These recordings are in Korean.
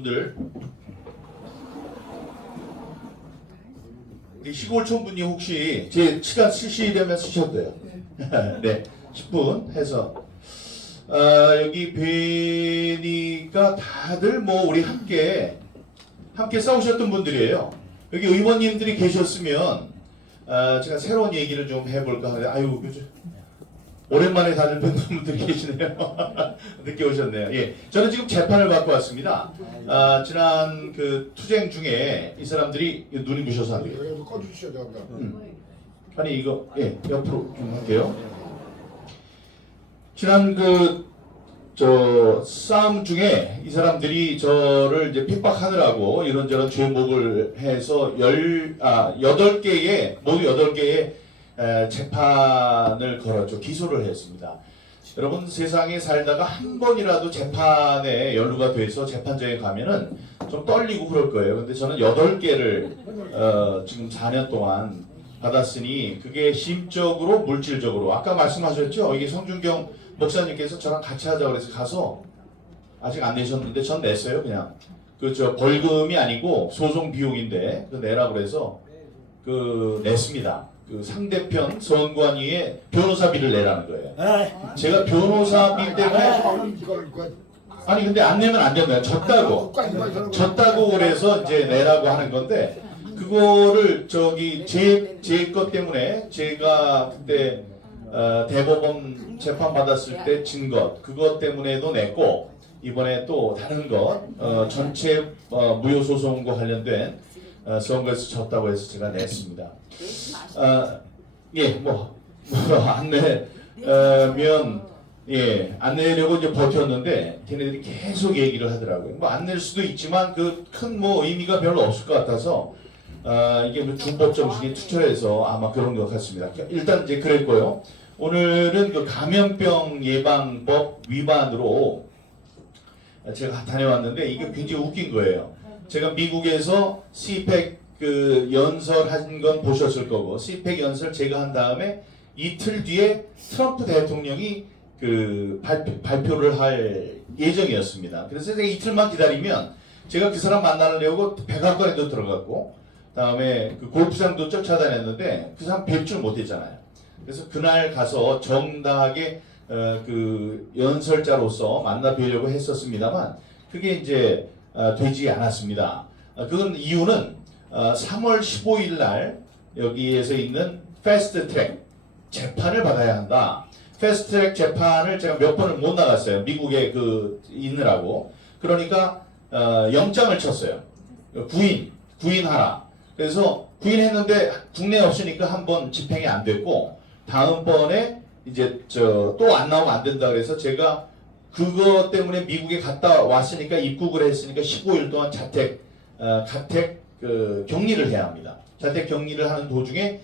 분들, 우리 시골촌 분이 혹시 제 시간 쓰시려면 쓰셔도 돼요. 네, 10분 해서 여기 뵈니까 다들 뭐 우리 함께 싸우셨던 분들이에요. 여기 의원님들이 계셨으면 제가 새로운 얘기를 좀 해볼까 하는데 아유 그죠? 오랜만에 다들 뵙는 분들이 계시네요. 늦게 오셨네요. 예, 저는 지금 재판을 받고 왔습니다. 지난 그 투쟁 중에 이 사람들이 눈이 부셔서 안 돼요. 꺼주시죠, 제가. 아니 이거 예 옆으로 좀 할게요. 지난 저 싸움 중에 이 사람들이 저를 이제 핍박하느라고 이런저런 죄목을 해서 8개의 모두 8개의 재판을 걸었죠. 기소를 했습니다. 여러분 세상에 살다가 한 번이라도 재판에 연루가 돼서 재판장에 가면은 좀 떨리고 그럴 거예요. 근데 저는 8개를 지금 4년 동안 받았으니 그게 심적으로 물질적으로 아까 말씀하셨죠. 이게 성준경 목사님께서 저랑 같이 하자고 그래서 가서 아직 안 내셨는데 전 냈어요. 그냥 저 벌금이 아니고 소송 비용인데 그 내라고 그래서 냈습니다. 그 상대편 선관위에 변호사비를 내라는 거예요. 제가 변호사비 때문에 아니 근데 안 내면 안 된다요. 졌다고 그래서 이제 내라고 하는 건데 그거를 제 것 때문에 제가 그때 대법원 재판 받았을 때 진 것 그것 때문에도 냈고 이번에 또 다른 것 전체 무효 소송과 관련된 선거에서 졌다고 해서 제가 냈습니다. 예, 안 내면 예, 안 내려고 이제 버텼는데 걔네들이 계속 얘기를 하더라고요. 안 낼 수도 있지만 그 큰 의미가 별로 없을 것 같아서 이게 준법 정신이 투철해서 아마 그런 것 같습니다. 일단 이제 그랬고요. 오늘은 그 감염병 예방법 위반으로 제가 다녀왔는데 이게 굉장히 웃긴 거예요. 제가 미국에서 CPEC 연설한 건 보셨을 거고 CPEC 연설 제가 한 다음에 이틀 뒤에 트럼프 대통령이 발표를 할 예정이었습니다. 그래서 제가 이틀만 기다리면 제가 그 사람 만나려고 백악관에도 들어갔고 다음에 골프장도 쫓아다녔는데 그 사람 뵐 줄 못했잖아요. 그래서 그날 가서 정당하게 연설자로서 만나 뵈려고 했었습니다만 그게 이제 되지 않았습니다. 그건 이유는 3월 15일 날 여기에서 있는 패스트 트랙 재판을 받아야 한다. 패스트 트랙 재판을 제가 몇 번을 못 나갔어요. 미국에 있느라고. 그러니까 영장을 쳤어요. 구인하라. 그래서 구인했는데 국내에 없으니까 한 번 집행이 안 됐고 다음번에 이제 또 안 나오면 안 된다 그래서 제가 그거 때문에 미국에 갔다 왔으니까 입국을 했으니까 15일 동안 가택 격리를 해야 합니다. 자택 격리를 하는 도중에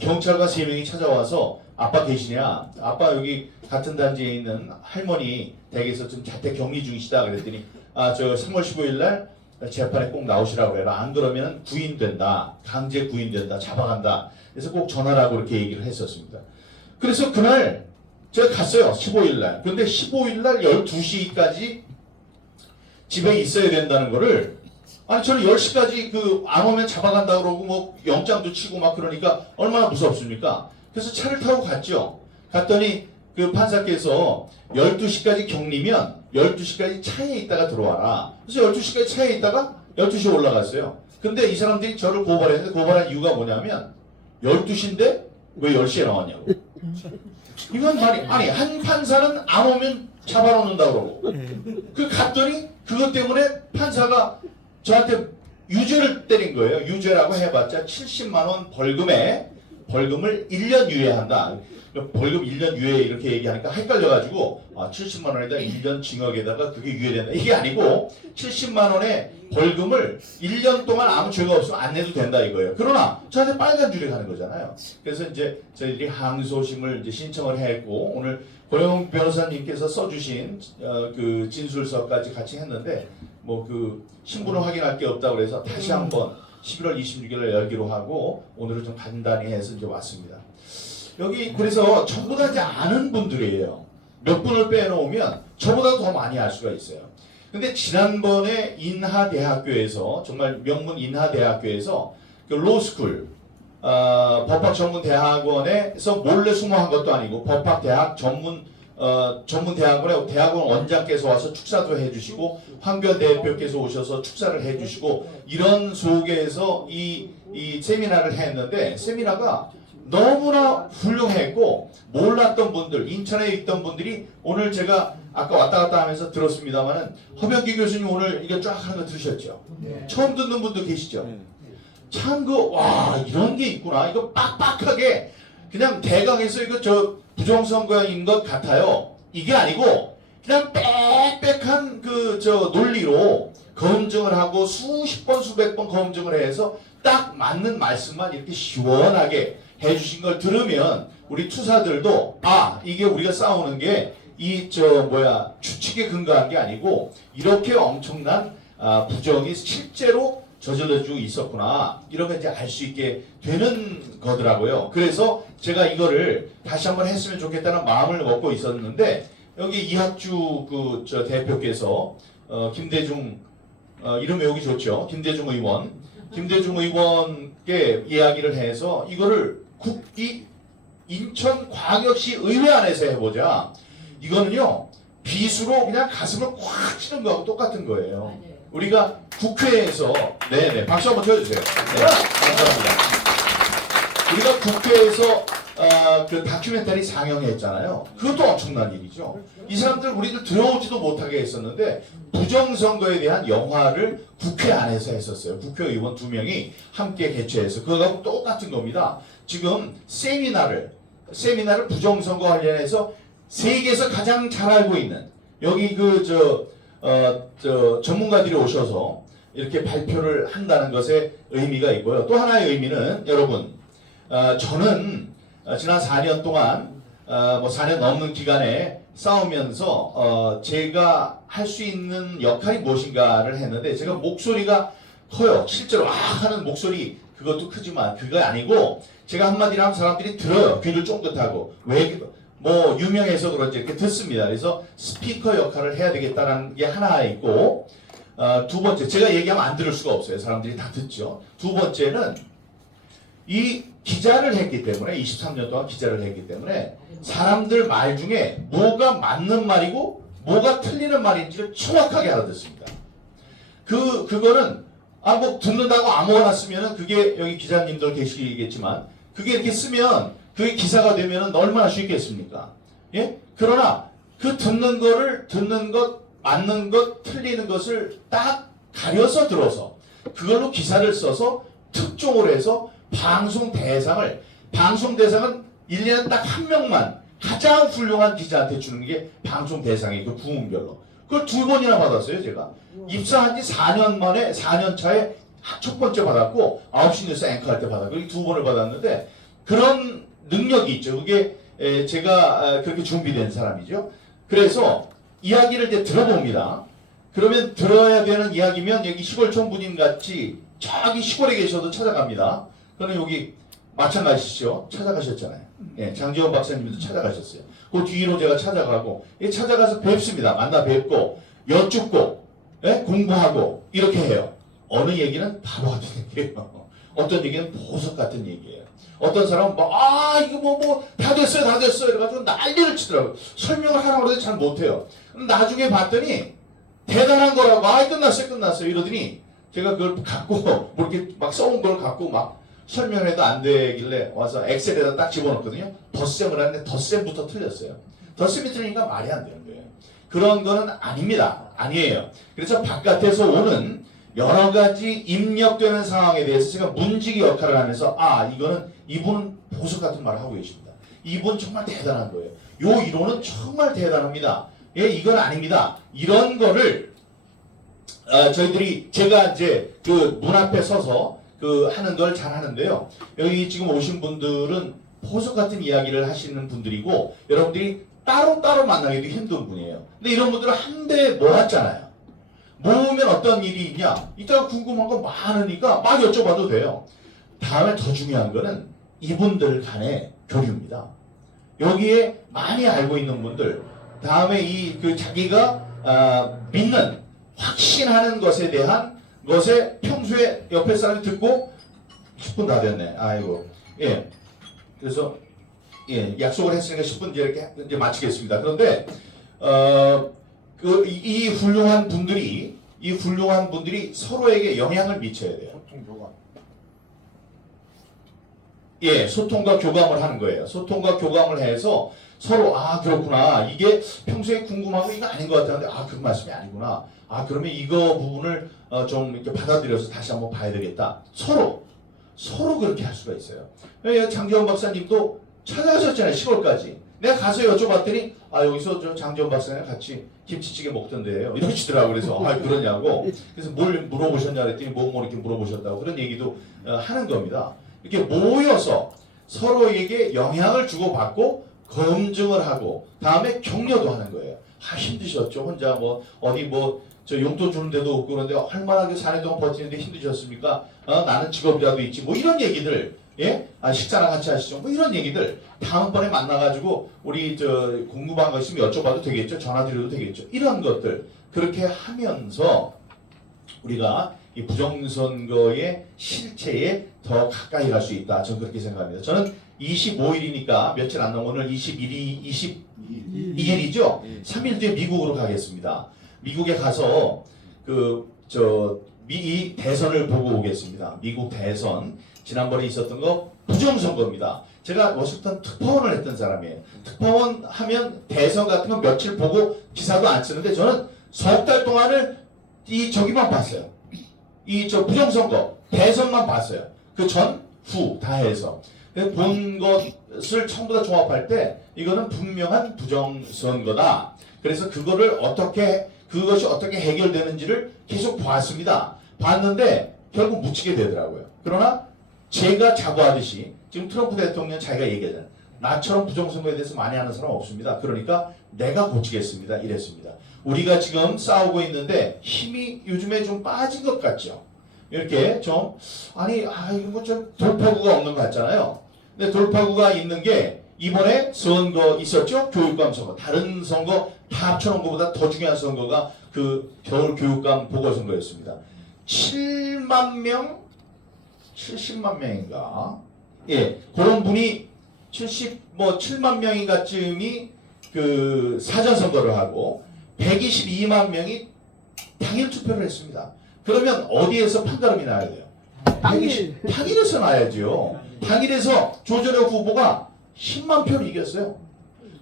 경찰관 3명이 찾아와서 아빠 계시냐? 아빠 여기 같은 단지에 있는 할머니 댁에서 좀 자택 격리 중이시다 그랬더니 저 3월 15일 날 재판에 꼭 나오시라고 그래라. 안 그러면 구인된다. 강제 구인된다. 잡아간다. 그래서 꼭 전화라고 이렇게 얘기를 했었습니다. 그래서 그날 제가 갔어요. 15일 날. 근데 15일 날 12시까지 집에 있어야 된다는 거를 아니 저는 10시까지 안 오면 잡아간다 그러고 영장도 치고 막 그러니까 얼마나 무섭습니까? 그래서 차를 타고 갔죠. 갔더니 판사께서 12시까지 격리면 12시까지 차에 있다가 들어와라. 그래서 12시까지 차에 있다가 12시에 올라갔어요. 근데 이 사람들이 저를 고발했는데 고발한 이유가 뭐냐면 12시인데 왜 10시에 나왔냐고. 이건 아니 한 판사는 안 오면 잡아놓는다고 그러고 갔더니 그것 때문에 판사가 저한테 유죄를 때린 거예요. 유죄라고 해봤자 70만 원 벌금을 1년 유예한다. 벌금 1년 유예 이렇게 얘기하니까 헷갈려가지고 70만 원에다 1년 징역에다가 그게 유예된다. 이게 아니고 70만 원의 벌금을 1년 동안 아무 죄가 없으면 안 내도 된다 이거예요. 그러나 저한테 빨간 줄이 가는 거잖아요. 그래서 이제 저희들이 항소심을 이제 신청을 했고 오늘 고영 변호사님께서 써주신 진술서까지 같이 했는데 신분을 확인할 게 없다고 그래서 다시 한번 11월 26일에 열기로 하고 오늘은 좀 간단히 해서 이제 왔습니다. 여기 그래서 전부 다 이제 아는 분들이에요. 몇 분을 빼놓으면 저보다 더 많이 알 수가 있어요. 근데 지난번에 인하대학교에서 정말 명문 인하대학교에서 그 로스쿨 법학 전문 대학원에서 몰래 수모한 것도 아니고 법학 대학 전문 대학원에 대학원 원장께서 와서 축사도 해주시고 황교안 대표께서 오셔서 축사를 해주시고 이런 속에서 이 세미나를 했는데 세미나가 너무나 훌륭했고 몰랐던 분들 인천에 있던 분들이 오늘 제가 아까 왔다 갔다 하면서 들었습니다만은 허병기 교수님 오늘 이거 쫙 하는 거 들으셨죠? 네. 처음 듣는 분도 계시죠? 참 와 이런 게 있구나. 이거 빡빡하게 그냥 대강에서 이거 저 부정선거인 것 같아요. 이게 아니고 그냥 빽빽한 그 저 논리로 검증을 하고 수십 번 수백 번 검증을 해서 딱 맞는 말씀만 이렇게 시원하게 해주신 걸 들으면 우리 투사들도 아 이게 우리가 싸우는 게 이 추측에 근거한 게 아니고 이렇게 엄청난 부정이 실제로 저질러지고 있었구나 이런 거 이제 알 수 있게 되는 거더라고요. 그래서 제가 이거를 다시 한번 했으면 좋겠다는 마음을 먹고 있었는데 여기 이학주 저 대표께서 김대중 이름 외우기 좋죠. 김대중 의원께 이야기를 해서 이거를 인천광역시 의회 안에서 해보자. 이거는요 비수로 그냥 가슴을 꽉 치는 거하고 똑같은 거예요. 우리가 국회에서 네네 박수 한번 쳐주세요. 네, 감사합니다. 우리가 국회에서 그 다큐멘터리 상영했잖아요. 그것도 엄청난 일이죠. 이 사람들 우리들 들어오지도 못하게 했었는데 부정선거에 대한 영화를 국회 안에서 했었어요. 국회의원 2명이 함께 개최해서 그거하고 똑같은 겁니다. 지금 세미나를 부정선거 관련해서 세계에서 가장 잘 알고 있는 여기 전문가들이 오셔서 이렇게 발표를 한다는 것에 의미가 있고요. 또 하나의 의미는 여러분 저는 지난 4년 동안 4년 넘는 기간에 싸우면서 제가 할 수 있는 역할이 무엇인가를 했는데 제가 목소리가 커요. 실제로 하는 목소리 그것도 크지만 그거 아니고 제가 한마디를 하면 사람들이 들어요. 귀를 쫑긋하고 왜 유명해서 그런지 이렇게 듣습니다. 그래서 스피커 역할을 해야 되겠다는 게 하나 있고 두 번째 제가 얘기하면 안 들을 수가 없어요. 사람들이 다 듣죠. 두 번째는 이 기자를 했기 때문에 23년 동안 기자를 했기 때문에 사람들 말 중에 뭐가 맞는 말이고 뭐가 틀리는 말인지를 정확하게 알아듣습니다. 그거는 듣는다고 아무거나 쓰면은 그게 여기 기자님들 계시겠지만 그게 이렇게 쓰면 그게 기사가 되면은 얼마나 쉽겠습니까? 예? 그러나 그 듣는 것, 맞는 것, 틀리는 것을 딱 가려서 들어서 그걸로 기사를 써서 특종을 해서 방송 대상은 1년에 딱 한 명만 가장 훌륭한 기자한테 주는 게 방송 대상이에요. 그 부문별로. 그걸 2번이나 받았어요, 제가. 입사한 지 4년 만에, 4년 차에 첫 번째 받았고, 9시 뉴스 앵커 할 때 받았고, 2번을 받았는데, 그런 능력이 있죠. 그게 제가 그렇게 준비된 사람이죠. 그래서 이야기를 이제 들어봅니다. 그러면 들어야 되는 이야기면 여기 시골 총부님 같이 저기 시골에 계셔도 찾아갑니다. 그러면 여기 마찬가지시죠. 찾아가셨잖아요. 예, 장지원 박사님도 찾아가셨어요. 그 뒤로 제가 찾아가고 찾아가서 뵙습니다. 만나 뵙고 여쭙고 공부하고 이렇게 해요. 어느 얘기는 바보 같은 얘기예요. 어떤 얘기는 보석 같은 얘기예요. 어떤 사람은 이거 다 됐어요 이래가지고 난리를 치더라고요. 설명을 하라고 해도 잘 못해요. 나중에 봤더니 대단한 거라고 끝났어요 이러더니 제가 그걸 갖고 이렇게 막 써온 걸 갖고 막 설명을 해도 안 되길래 와서 엑셀에다 딱 집어넣거든요. 덧셈을 하는데 덧셈부터 틀렸어요. 덧셈이 틀리니까 말이 안 되는 거예요. 그런 거는 아닙니다. 아니에요. 그래서 바깥에서 오는 여러 가지 입력되는 상황에 대해서 제가 문지기 역할을 하면서 이분은 보석 같은 말을 하고 계십니다. 이분 정말 대단한 거예요. 요 이론은 정말 대단합니다. 예, 이건 아닙니다. 이런 거를 제가 이제 그 문 앞에 서서 하는 걸 잘 하는데요. 여기 지금 오신 분들은 보석 같은 이야기를 하시는 분들이고 여러분들이 따로따로 만나기도 힘든 분이에요. 근데 이런 분들은 한 대에 모았잖아요. 모으면 어떤 일이 있냐? 이따가 궁금한 거 많으니까 막 여쭤봐도 돼요. 다음에 더 중요한 거는 이분들 간의 교류입니다. 여기에 많이 알고 있는 분들, 다음에 자기가 믿는 확신하는 것에 대한 것에 평소에 옆에 사람이 듣고 10분 다 됐네. 아이고. 예. 그래서 예, 약속을 했으니까 10분 이렇게 이제 마치겠습니다. 그런데 이 훌륭한 분들이 서로에게 영향을 미쳐야 돼요. 소통 교감. 예, 소통과 교감을 하는 거예요. 소통과 교감을 해서 서로 그렇구나. 이게 평소에 궁금하고 이거 아닌 것 같았는데 그 말씀이 아니구나. 그러면 이거 부분을 좀 이렇게 받아들여서 다시 한번 봐야 되겠다. 서로 그렇게 할 수가 있어요. 장지원 박사님도 찾아가셨잖아요. 10월까지. 내가 가서 여쭤봤더니 여기서 저 장지원 박사님 같이 김치찌개 먹던데요. 이러시더라고요. 그래서 그러냐고. 그래서 뭘 물어보셨냐 그랬더니 뭐 이렇게 물어보셨다고 그런 얘기도 하는 겁니다. 이렇게 모여서 서로에게 영향을 주고받고 검증을 하고 다음에 격려도 하는 거예요. 힘드셨죠? 혼자 어디 저 용돈 주는데도 없고 그런데 얼마나 그 4년 동안 버티는데 힘드셨습니까? 나는 직업이라도 있지. 이런 얘기들, 예? 식사나 같이 하시죠. 이런 얘기들 다음번에 만나가지고 우리 궁금한 거 있으면 여쭤봐도 되겠죠. 전화 드려도 되겠죠. 이런 것들 그렇게 하면서 우리가 이 부정선거의 실체에 더 가까이 갈 수 있다. 저는 그렇게 생각합니다. 저는 25일이니까 며칠 안 남은 오늘 22일이죠. 3일 뒤에 미국으로 가겠습니다. 미국에 가서 이 대선을 보고 오겠습니다. 미국 대선 지난번에 있었던 거 부정선거입니다. 제가 워싱턴 특파원을 했던 사람이에요. 특파원 하면 대선 같은 거 며칠 보고 기사도 안 쓰는데 저는 석 달 동안을 저기만 봤어요. 부정선거 대선만 봤어요. 그 전, 후 다 해서 본 것을 전부 다 종합할 때 이거는 분명한 부정선거다. 그래서 그것이 어떻게 해결되는지를 계속 봤습니다. 봤는데 결국 묻히게 되더라고요. 그러나 제가 자부하듯이 지금 트럼프 대통령 자기가 얘기하잖아요. 나처럼 부정선거에 대해서 많이 하는 사람 없습니다. 그러니까 내가 고치겠습니다. 이랬습니다. 우리가 지금 싸우고 있는데 힘이 요즘에 좀 빠진 것 같죠. 이렇게 이거 좀 돌파구가 없는 것 같잖아요. 근데 돌파구가 있는 게 이번에 선거 있었죠? 교육감 선거. 다른 선거 다 합쳐놓은 것보다 더 중요한 선거가 그 겨울 교육감 보궐선거였습니다. 7만 명? 70만 명인가? 예, 그런 분이 7만 명인가쯤이 그 사전선거를 하고 122만 명이 당일 투표를 했습니다. 그러면 어디에서 판가름이 나야 돼요? 당일에서 나야죠. 당일에서 조전혁 후보가 10만 표를 이겼어요.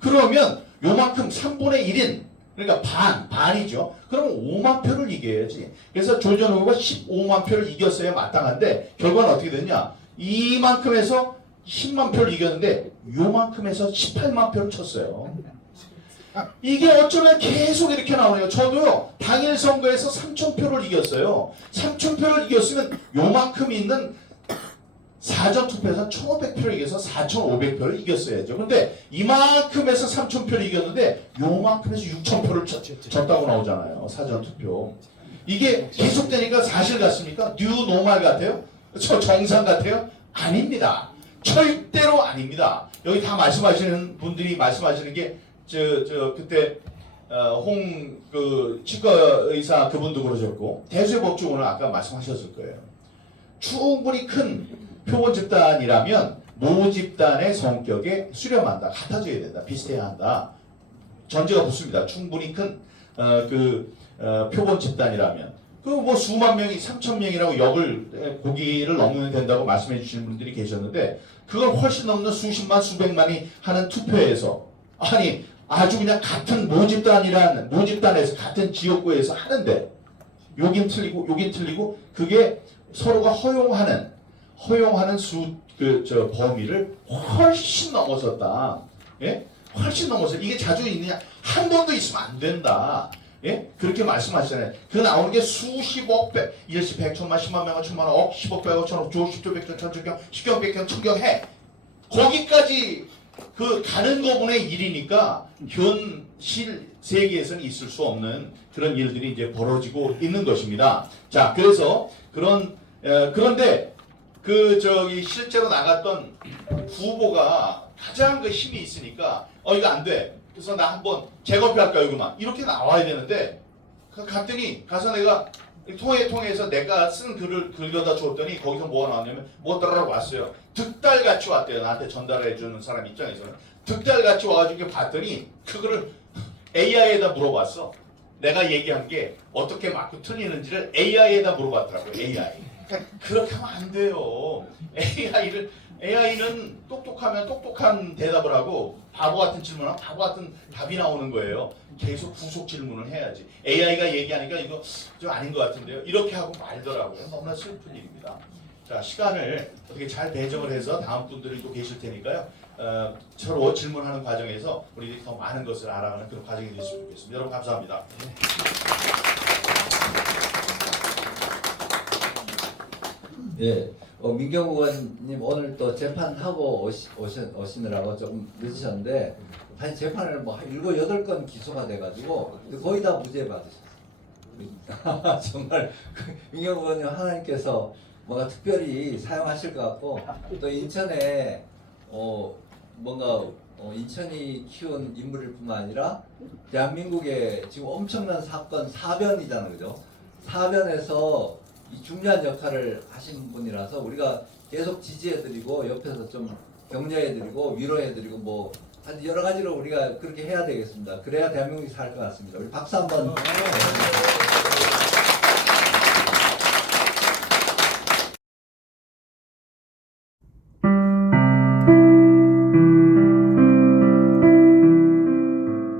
그러면 요만큼 3분의 1인 그러니까 반이죠. 그러면 5만 표를 이겨야지. 그래서 조전혁 후보가 15만 표를 이겼어야 마땅한데 결과는 어떻게 됐냐? 이만큼에서 10만 표를 이겼는데 요만큼에서 18만 표를 쳤어요. 이게 어쩌면 계속 이렇게 나오네요. 저도요 당일 선거에서 3,000표를 이겼어요. 3,000표를 이겼으면 요만큼 있는 사전 투표에서 1,500표를 이겨서 4,500표를 이겼어야죠. 그런데 이만큼에서 3,000표를 이겼는데 요만큼에서 6,000표를 졌다고 나오잖아요. 사전 투표. 이게 계속되니까 사실 같습니까? 뉴 노멀 같아요? 정상 같아요? 아닙니다. 절대로 아닙니다. 여기 다 말씀하시는 분들이 말씀하시는 게 그때 치과 의사 그분도 그러셨고 대수의 법조원은 아까 말씀하셨을 거예요. 충분히 큰 표본 집단이라면 모 집단의 성격에 수렴한다, 같아져야 된다, 비슷해야 한다. 전제가 붙습니다. 충분히 큰 표본 집단이라면 수만 명이 3,000명이라고 고기를 넘으면 된다고 말씀해 주시는 분들이 계셨는데 그걸 훨씬 넘는 수십만 수백만이 하는 투표에서 아주 그냥 같은 모집단에서 같은 지역구에서 하는데 여긴 틀리고 그게 서로가 허용하는 범위를 훨씬 넘어섰다. 예? 훨씬 넘어서 이게 자주 있느냐? 한 번도 있으면 안 된다. 예? 그렇게 말씀하시잖아요. 그 나오는 게 수십억 배, 일시 백천만, 10만 명만, 천만 억, 10억, 100억, 천억, 조, 10조, 100조, 천천경, 10경, 100경, 천경 해. 거기까지 가는 거분의 일이니까 현실 세계에서는 있을 수 없는 그런 일들이 이제 벌어지고 있는 것입니다. 자, 그래서 그런데 실제로 나갔던 후보가 가장 힘이 있으니까 이거 안 돼. 그래서 나 한번 재검표할까 이거만 이렇게 나와야 되는데 갔더니 가서 내가 통해서 내가 쓴 글을 긁어다 줬더니 거기서 뭐가 나왔냐면 뭐 따라 왔어요. 득달같이 왔대요. 나한테 전달해주는 사람 입장에서는 득달같이 와가지고 봤더니 그거를 AI에다 물어봤어. 내가 얘기한 게 어떻게 맞고 틀리는지를 AI에다 물어봤더라고요. AI. 그러니까 그렇게 하면 안 돼요. AI는 똑똑하면 똑똑한 대답을 하고 바보 같은 질문하면 바보 같은 답이 나오는 거예요. 계속 후속 질문을 해야지. AI가 얘기하니까 이거 좀 아닌 것 같은데요. 이렇게 하고 말더라고요. 너무나 슬픈 일입니다. 자, 시간을 어떻게 잘 배정을 해서 다음 분들이 또 계실 테니까요. 서로 질문하는 과정에서 우리들이 더 많은 것을 알아가는 그런 과정이 됐으면 좋겠습니다. 여러분 감사합니다. 예, 민경욱 의원님 오늘 또 재판하고 오시느라고 조금 늦으셨는데 한 재판을 뭐 한 7, 8건 기소가 돼가지고 거의 다 무죄 받으셨어요. 정말 민경욱 의원님 하나님께서 뭔가 특별히 사용하실 것 같고 또 인천에 뭔가 인천이 키운 인물일 뿐만 아니라 대한민국에 지금 엄청난 사건 사변이잖아요, 그죠? 사변에서 이 중요한 역할을 하신 분이라서 우리가 계속 지지해드리고 옆에서 좀 격려해드리고 위로해드리고 뭐 하여튼 여러 가지로 우리가 그렇게 해야 되겠습니다. 그래야 대한민국이 살 것 같습니다. 우리 박수 한번.